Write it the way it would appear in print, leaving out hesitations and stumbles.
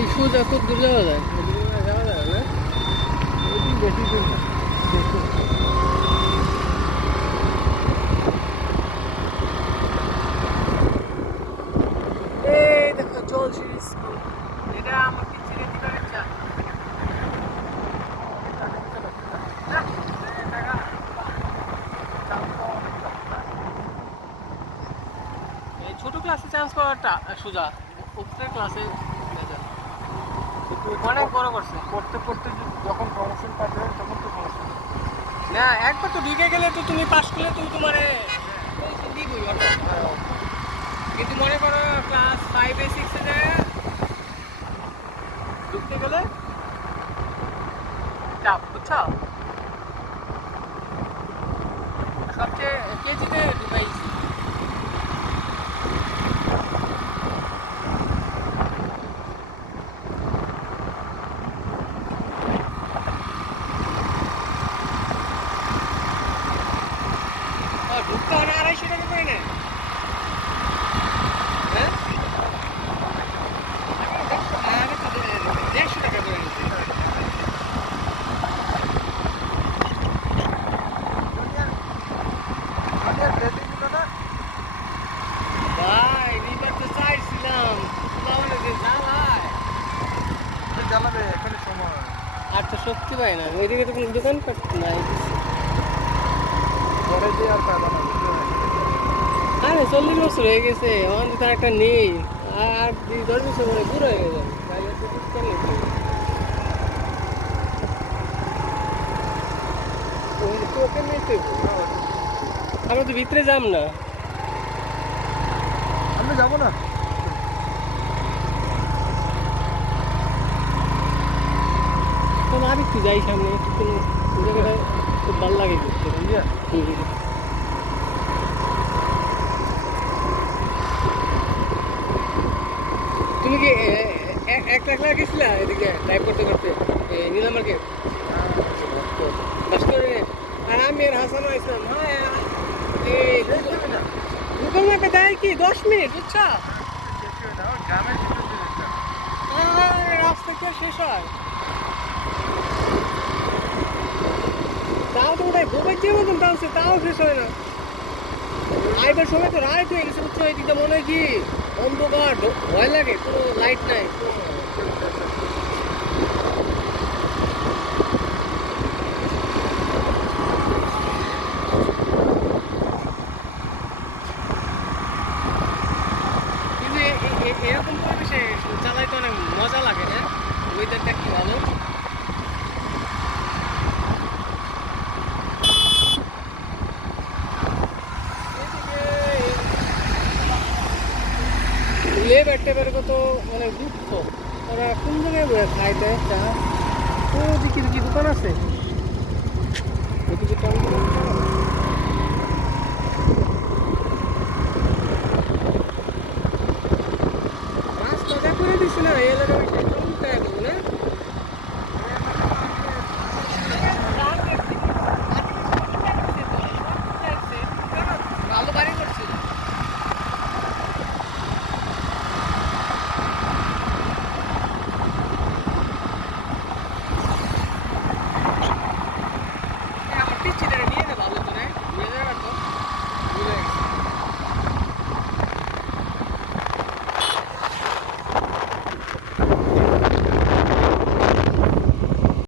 এই সোজা কত দূর যাওয়া যায়? যাওয়া যায় না? বেশি দূর না। এই দেখো জলশিরি স্কুল। এটা আমাকে ছেড়ে দিবার ইচ্ছা। এই ছোট ক্লাসে চান্স পাওয়াটা সোজা, উপরের ক্লাসে ভেজাল। অনেক বড় করছে। পড়তে পড়তে যখন প্রমোশন পাবে তখন তো প্রমোশন না, একবার তো ঢুকে গেলে তো তুমি পাস করলে তুমি তোমারে দিবই অটো। কিন্তু মনে করো ক্লাস 5-6 যায় ঢুকতে গেলে চাপ, বুঝছো? সবচেয়ে কেজিতে ঢুকাইছি। ঢুকতে হলে 250 টাকা করে নেয়। হ্যাঁ, আগে তো 150 টাকা করে নিচ্ছে। ভাই নিবার তো চাইছিলাম, তাহলে যে জ্বালায় জ্বালাবে এখানে সময় আর তো শক্তি পাই না। এদিকে তো কোনো দোকানপাট নাই। পরে দিয়ে আর পাবা না। আরে 40 বছর হয়ে গেছে, আমার তো তার একটা নেই। আর 10 বছর পরে বুড়ো হয়ে যাবে, তাহলে তো বুঝতে নেই। তোকে নিতে আমরা তো ভিতরে যাম না। আমি যাবো না। তবে আর একটু যাই সামনে, একটু কোনো জায়গাটা খুব ভালো লাগে ঘুরতে। তুমি কি একলা গেছিলা এদিকে ড্রাইভ করতে করতে নিলাম মার্কেট ভাস্করে? আর আমি আর হাসান আসলাম। হ্যাঁ, এই গুগল ম্যাপে দেয় কি 10 মিনিট, বুঝছো? গ্রামের ভিতর দিয়ে রাস্তা কে শেষ হয়? তাও তো ওটাই গোবাইয়ের মতন টানছে, তাও শেষ হয় না। আইবার সময় তো রাত হয়ে গেছে, বুঝছো? এদিকে মনে হয় কি অন্ধকার, ভয় লাগে, কোনো লাইট নাই। কিন্তু এরকম পরিবেশে চালাইতে অনেক মজা লাগে, না? ওয়েদারটা কি ভালো। লেবার টেবার কত মানে দুঃখ। ওরা কোন জায়গায় খাই দেয় চা? ওদিকে কি দোকান আছে? ওদিকে